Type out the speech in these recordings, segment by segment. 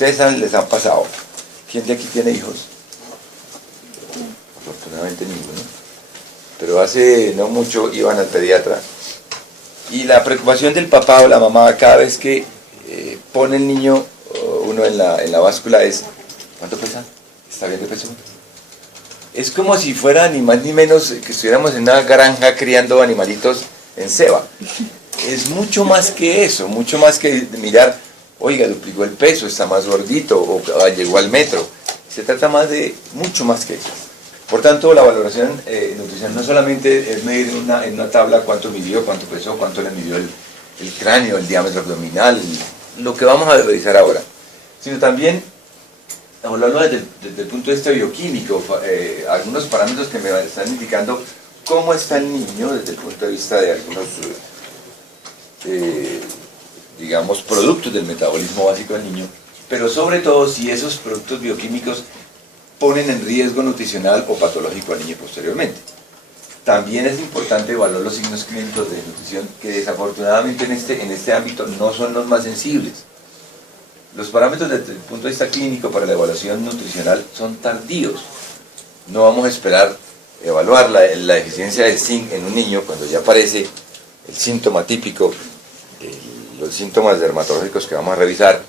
Ustedes les han pasado. ¿Quién de aquí tiene hijos? Afortunadamente ninguno. Pero hace no mucho iban al pediatra y la preocupación del papá o la mamá cada vez que pone el niño uno en la báscula es: ¿cuánto pesa? ¿Está bien de peso? Es como si fuera ni más ni menos que estuviéramos en una granja criando animalitos en ceba. Es mucho más que eso, mucho más que mirar, oiga, duplicó el peso, está más gordito, o llegó al metro. Se trata mucho más que eso. Por tanto, la valoración nutricional no solamente es medir en una tabla cuánto midió, cuánto pesó, cuánto le midió el cráneo, el diámetro abdominal, lo que vamos a revisar ahora, sino también hablarlo desde el punto de vista bioquímico, algunos parámetros que me están indicando cómo está el niño desde el punto de vista de algunos, digamos, productos del metabolismo básico del niño, pero sobre todo si esos productos bioquímicos ponen en riesgo nutricional o patológico al niño posteriormente. También es importante evaluar los signos clínicos de nutrición, que desafortunadamente en este ámbito no son los más sensibles. Los parámetros desde el punto de vista clínico para la evaluación nutricional son tardíos. No vamos a esperar evaluar la deficiencia de zinc en un niño cuando ya aparece el síntoma típico, los síntomas dermatológicos que vamos a revisar,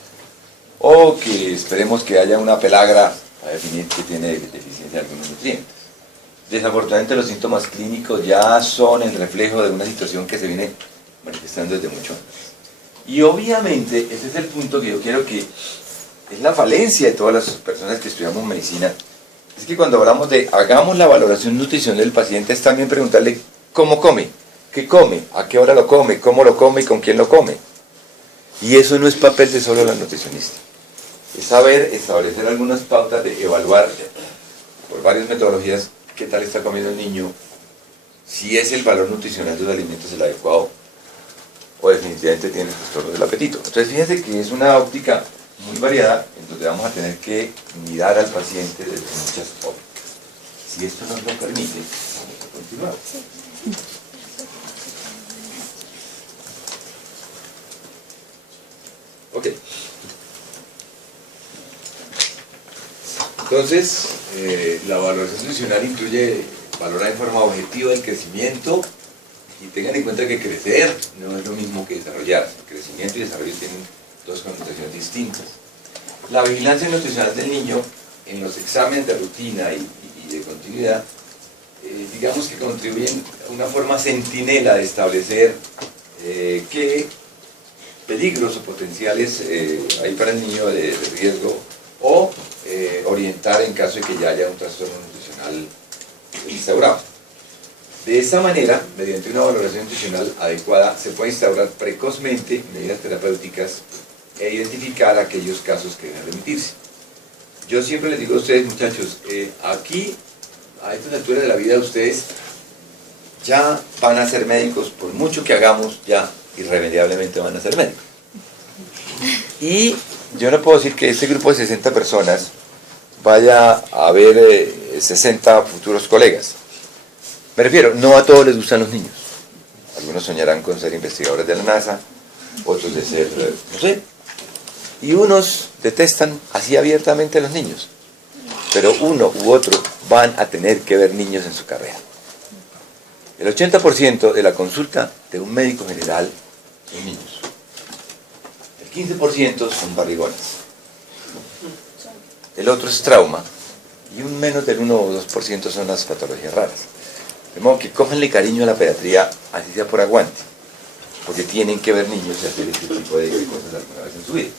o que esperemos que haya una pelagra a definir que tiene deficiencia de algunos nutrientes. Desafortunadamente los síntomas clínicos ya son el reflejo de una situación que se viene manifestando desde mucho antes. Y obviamente ese es el punto que yo quiero que es la falencia de todas las personas que estudiamos medicina, es que cuando hablamos de hagamos la valoración nutricional del paciente es también preguntarle cómo come, qué come, a qué hora lo come, cómo lo come y con quién lo come. Y eso no es papel de solo la nutricionista. Es saber establecer algunas pautas de evaluar por varias metodologías qué tal está comiendo el niño, si es el valor nutricional de los alimentos el adecuado o definitivamente tiene trastorno del apetito. Entonces fíjense que es una óptica muy variada en donde vamos a tener que mirar al paciente desde muchas ópticas. Si esto nos lo permite, vamos a continuar. Ok. Entonces, la valoración nutricional incluye valorar en forma objetiva el crecimiento, y tengan en cuenta que crecer no es lo mismo que desarrollar. Crecimiento y desarrollo tienen dos connotaciones distintas. La vigilancia nutricional del niño en los exámenes de rutina y de continuidad, digamos que contribuyen a una forma centinela de establecer qué peligros o potenciales hay para el niño de riesgo, o orientar en caso de que ya haya un trastorno nutricional instaurado. De esta manera, mediante una valoración nutricional adecuada, se puede instaurar precozmente medidas terapéuticas e identificar aquellos casos que deben remitirse. Yo siempre les digo a ustedes, muchachos, aquí, a estas alturas de la vida, ustedes ya van a ser médicos, por mucho que hagamos, ya irremediablemente van a ser médicos. Y yo no puedo decir que este grupo de 60 personas vaya a haber 60 futuros colegas. Me refiero, no a todos les gustan los niños. Algunos soñarán con ser investigadores de la NASA, otros de ser, no sé. Y unos detestan así abiertamente a los niños. Pero uno u otro van a tener que ver niños en su carrera. El 80% de la consulta de un médico general son niños. El 15% son barrigones. El otro es trauma. Y un menos del 1 o 2% son las patologías raras. De modo que cójanle cariño a la pediatría, así sea por aguante, porque tienen que ver niños y hacer este tipo de cosas alguna vez en su vida.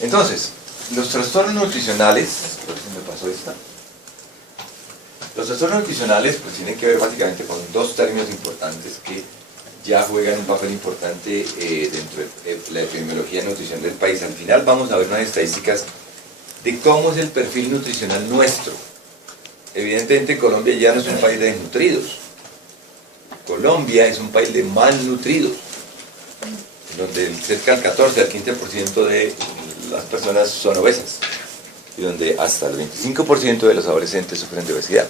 Entonces, los trastornos nutricionales, creo que se me pasó esta. Los trastornos nutricionales pues tienen que ver básicamente con dos términos importantes que ya juegan un papel importante dentro de la epidemiología de nutrición del país. Al final vamos a ver unas estadísticas de cómo es el perfil nutricional nuestro. Evidentemente Colombia ya no es un país de desnutridos. Colombia es un país de malnutridos, donde cerca del 14 al 15% de las personas son obesas y donde hasta el 25% de los adolescentes sufren de obesidad.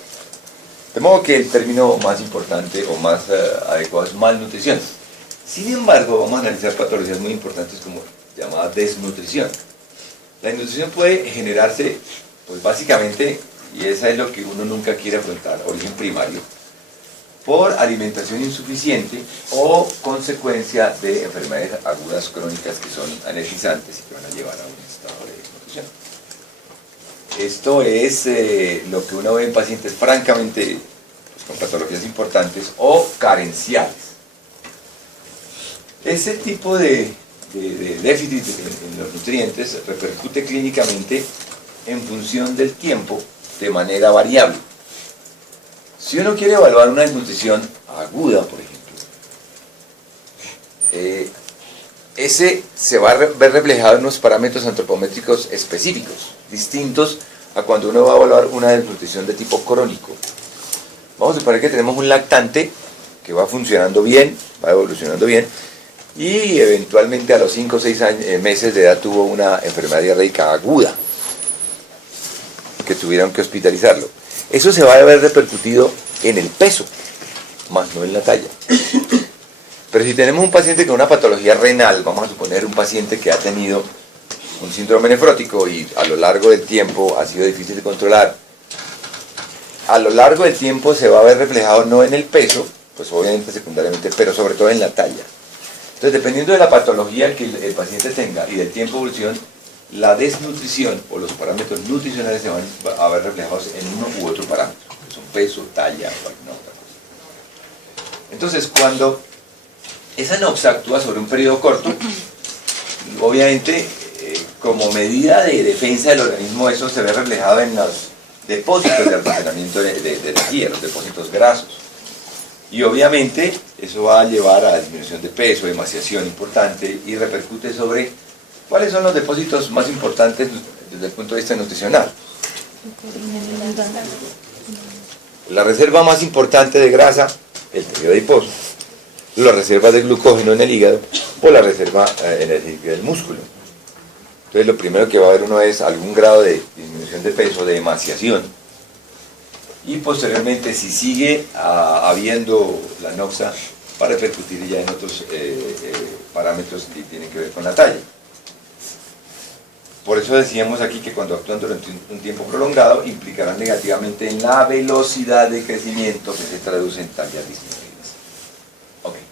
De modo que el término más importante o más adecuado es malnutrición. Sin embargo, vamos a analizar patologías muy importantes como llamada desnutrición. La desnutrición puede generarse, pues básicamente, y esa es lo que uno nunca quiere afrontar, origen primario, por alimentación insuficiente o consecuencia de enfermedades agudas crónicas que son anergizantes y que van a llevar a un estado de desnutrición. Esto es lo que uno ve en pacientes francamente pues, con patologías importantes o carenciales. Ese tipo de déficit en los nutrientes repercute clínicamente en función del tiempo de manera variable. Si uno quiere evaluar una desnutrición aguda, por ejemplo, ese se va a ver reflejado en unos parámetros antropométricos específicos, distintos a cuando uno va a evaluar una desnutrición de tipo crónico. Vamos a suponer que tenemos un lactante que va funcionando bien, va evolucionando bien, y eventualmente a los 5 o 6 meses de edad tuvo una enfermedad diarreica aguda, que tuvieron que hospitalizarlo. Eso se va a ver repercutido en el peso, más no en la talla. Pero si tenemos un paciente con una patología renal, vamos a suponer un paciente que ha tenido un síndrome nefrótico y a lo largo del tiempo ha sido difícil de controlar, a lo largo del tiempo se va a ver reflejado no en el peso, pues obviamente secundariamente, pero sobre todo en la talla. Entonces, dependiendo de la patología que el paciente tenga y del tiempo de evolución, la desnutrición o los parámetros nutricionales se van a ver reflejados en uno u otro parámetro, que son peso, talla o alguna otra cosa. Entonces, cuando esa NOx actúa sobre un periodo corto, obviamente, como medida de defensa del organismo, eso se ve reflejado en los depósitos de almacenamiento de energía, los depósitos grasos. Y obviamente, eso va a llevar a disminución de peso, emaciación importante y repercute sobre ¿cuáles son los depósitos más importantes desde el punto de vista nutricional? La reserva más importante de grasa, el tejido adiposo, las reservas de glucógeno en el hígado o la reserva energética del músculo. Entonces lo primero que va a haber uno es algún grado de disminución de peso, de emaciación, y posteriormente si sigue habiendo la noxa va a repercutir ya en otros parámetros que tienen que ver con la talla. Por eso decíamos aquí que cuando actúan durante un tiempo prolongado implicarán negativamente en la velocidad de crecimiento que se traduce en tallas disminuidas. Okay.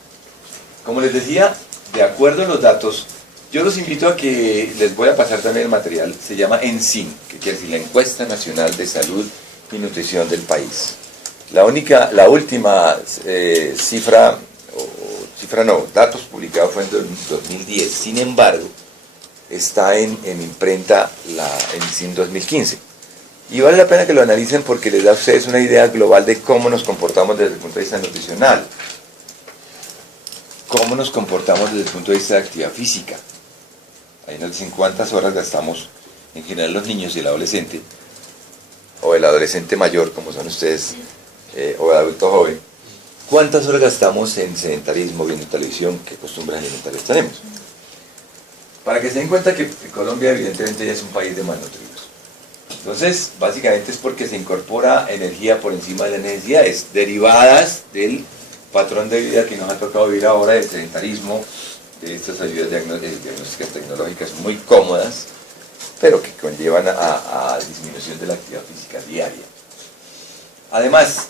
Como les decía, de acuerdo a los datos, yo los invito a que les voy a pasar también el material, se llama ENSIN, que quiere decir la Encuesta Nacional de Salud y Nutrición del país. La última datos publicados fue en 2010, sin embargo, está en imprenta en ENSIN 2015. Y vale la pena que lo analicen porque les da a ustedes una idea global de cómo nos comportamos desde el punto de vista nutricional, cómo nos comportamos desde el punto de vista de actividad física. Ahí nos dicen cuántas horas gastamos en general los niños y el adolescente, o el adolescente mayor, como son ustedes, o el adulto joven. ¿Cuántas horas gastamos en sedentarismo, viendo televisión? ¿Qué costumbres alimentarias tenemos? Para que se den cuenta que Colombia evidentemente ya es un país de malnutridos. Entonces, básicamente es porque se incorpora energía por encima de las necesidades, derivadas del patrón de vida que nos ha tocado vivir ahora, del sedentarismo, de estas ayudas diagnósticas tecnológicas muy cómodas, pero que conllevan a disminución de la actividad física diaria. Además,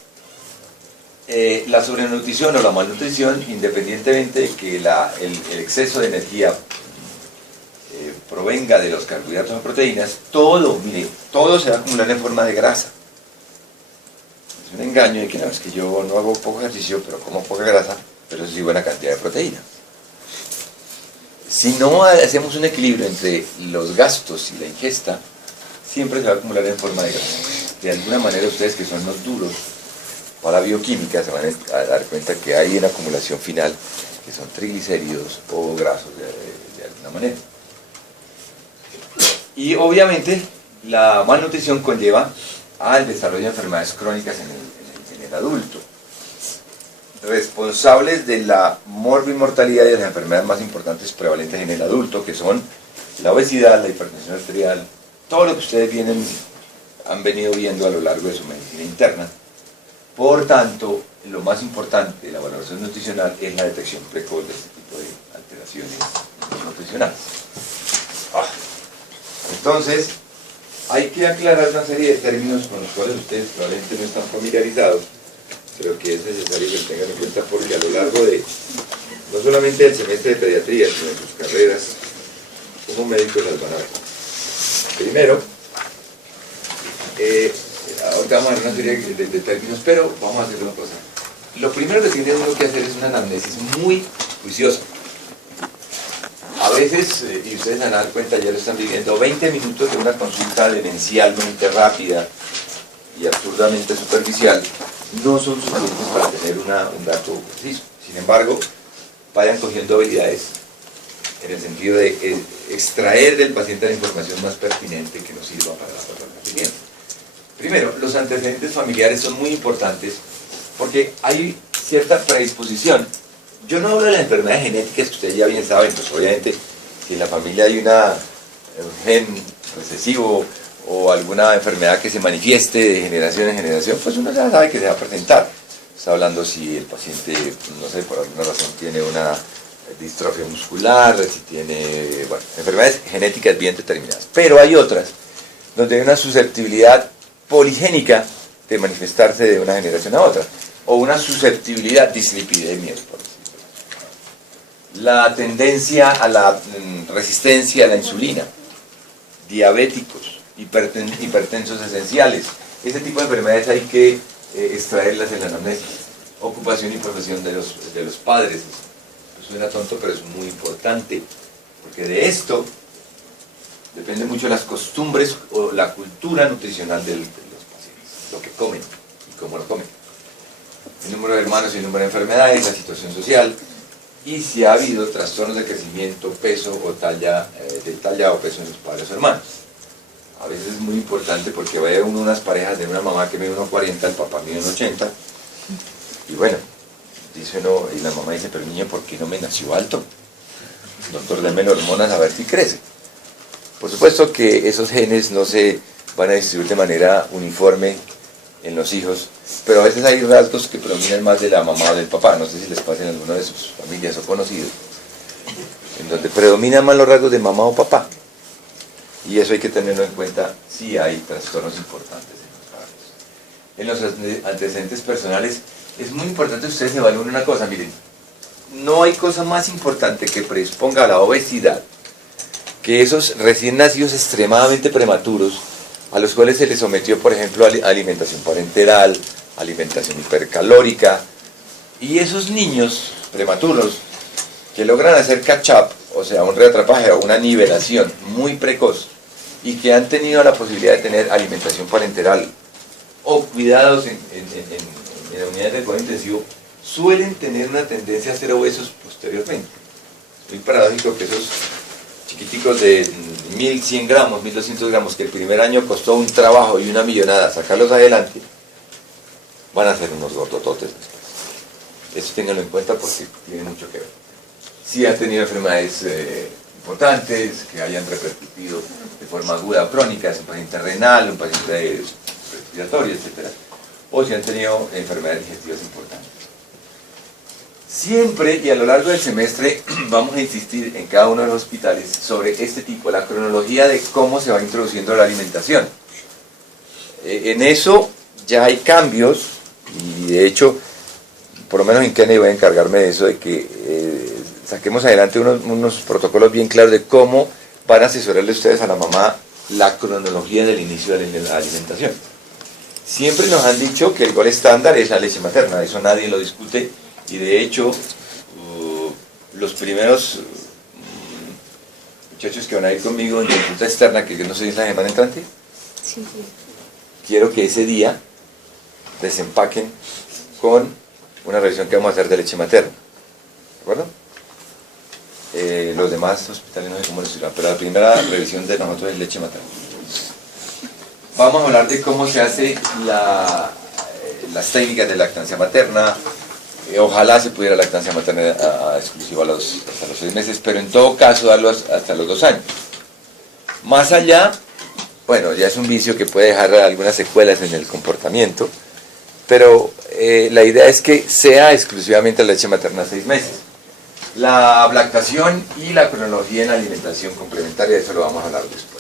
la sobrenutrición o la malnutrición, independientemente de que el exceso de energía provenga de los carbohidratos o proteínas, todo se va a acumular en forma de grasa. Es un engaño de que no, es que yo no hago poco ejercicio, pero como poca grasa, pero sí buena cantidad de proteína. Si no hacemos un equilibrio entre los gastos y la ingesta, siempre se va a acumular en forma de grasa. De alguna manera ustedes que son los duros para la bioquímica se van a dar cuenta que hay una acumulación final que son triglicéridos o grasos de alguna manera. Y obviamente la malnutrición conlleva al desarrollo de enfermedades crónicas en el adulto. Responsables de la morbimortalidad y de las enfermedades más importantes prevalentes en el adulto, que son la obesidad, la hipertensión arterial, todo lo que ustedes han venido viendo a lo largo de su medicina interna. Por tanto, lo más importante de la valoración nutricional es la detección precoz de este tipo de alteraciones nutricionales. Entonces, hay que aclarar una serie de términos con los cuales ustedes probablemente no están familiarizados, pero que es necesario que lo tengan en cuenta porque a lo largo de, no solamente del semestre de pediatría, sino de sus carreras como médicos las van a ver. Primero, ahorita vamos a ver una serie de términos, pero vamos a hacer una cosa. Lo primero que tiene uno que hacer es una anamnesis muy juiciosa. A veces, y ustedes se van a dar cuenta, ya lo están viviendo, 20 minutos de una consulta demencialmente rápida y absurdamente superficial no son suficientes para tener un dato preciso. Sin embargo, vayan cogiendo habilidades en el sentido de extraer del paciente la información más pertinente que nos sirva para la persona siguiente. Primero, los antecedentes familiares son muy importantes porque hay cierta predisposición. Yo no hablo de las enfermedades genéticas que ustedes ya bien saben, pues obviamente si en la familia hay un gen recesivo o alguna enfermedad que se manifieste de generación en generación, pues uno ya sabe que se va a presentar. Está hablando si el paciente, no sé, por alguna razón tiene una distrofia muscular, si tiene, bueno, enfermedades genéticas bien determinadas. Pero hay otras donde hay una susceptibilidad poligénica de manifestarse de una generación a otra, o una susceptibilidad, dislipidemias, por decirlo. La tendencia a la resistencia a la insulina, diabéticos, hipertensos esenciales, ese tipo de enfermedades hay que extraerlas en la anamnesis. Ocupación y profesión de los padres, suena tonto pero es muy importante, porque de esto depende mucho las costumbres o la cultura nutricional de los pacientes, lo que comen y cómo lo comen. El número de hermanos y el número de enfermedades, la situación social, y si ha habido trastornos de crecimiento, peso o talla, de talla o peso en los padres o hermanos. A veces es muy importante porque vaya uno a unas parejas de una mamá que mide 1,40, el papá mide 1,80, y bueno, dice uno, y la mamá dice, pero niño, ¿por qué no me nació alto? Doctor, démelo hormonas a ver si crece. Por supuesto que esos genes no se van a distribuir de manera uniforme en los hijos, pero a veces hay rasgos que predominan más de la mamá o del papá, no sé si les pasa en alguna de sus familias o conocidos, en donde predominan más los rasgos de mamá o papá, y eso hay que tenerlo en cuenta si hay trastornos importantes en los padres. En los antecedentes personales es muy importante que ustedes evalúen una cosa, miren, no hay cosa más importante que predisponga a la obesidad que esos recién nacidos extremadamente prematuros, a los cuales se les sometió, por ejemplo, alimentación parenteral, alimentación hipercalórica, y esos niños prematuros que logran hacer catch-up, o sea, un reatrapaje o una nivelación muy precoz, y que han tenido la posibilidad de tener alimentación parenteral o cuidados en la unidad de cuidado intensivo, suelen tener una tendencia a ser obesos posteriormente. Es muy paradójico que esos chiquiticos de 1.100 gramos, 1.200 gramos, que el primer año costó un trabajo y una millonada sacarlos adelante, van a ser unos gordototes después. Eso ténganlo en cuenta porque tiene mucho que ver. Si han tenido enfermedades importantes, que hayan repercutido de forma aguda o crónica, es un paciente renal, un paciente respiratorio, etc. O si han tenido enfermedades digestivas importantes. Siempre y a lo largo del semestre vamos a insistir en cada uno de los hospitales sobre este tipo, la cronología de cómo se va introduciendo la alimentación. En eso ya hay cambios y de hecho, por lo menos en Kennedy voy a encargarme de eso, de que saquemos adelante unos protocolos bien claros de cómo van a asesorarle ustedes a la mamá la cronología del inicio de la alimentación. Siempre nos han dicho que el gol estándar es la leche materna, eso nadie lo discute. Y de hecho, los primeros muchachos que van a ir conmigo en consulta externa, que yo no sé si es la semana entrante, sí. Quiero que ese día desempaquen con una revisión que vamos a hacer de leche materna. ¿De acuerdo? Los demás hospitales no sé cómo les dirán, pero la primera revisión de nosotros es leche materna. Vamos a hablar de cómo se hace las técnicas de lactancia materna. Ojalá se pudiera lactancia materna exclusiva hasta los 6 meses, pero en todo caso darlo hasta los 2 años. Más allá, bueno, ya es un vicio que puede dejar algunas secuelas en el comportamiento, pero la idea es que sea exclusivamente la leche materna a 6 meses. La lactación y la cronología en la alimentación complementaria, de eso lo vamos a hablar después.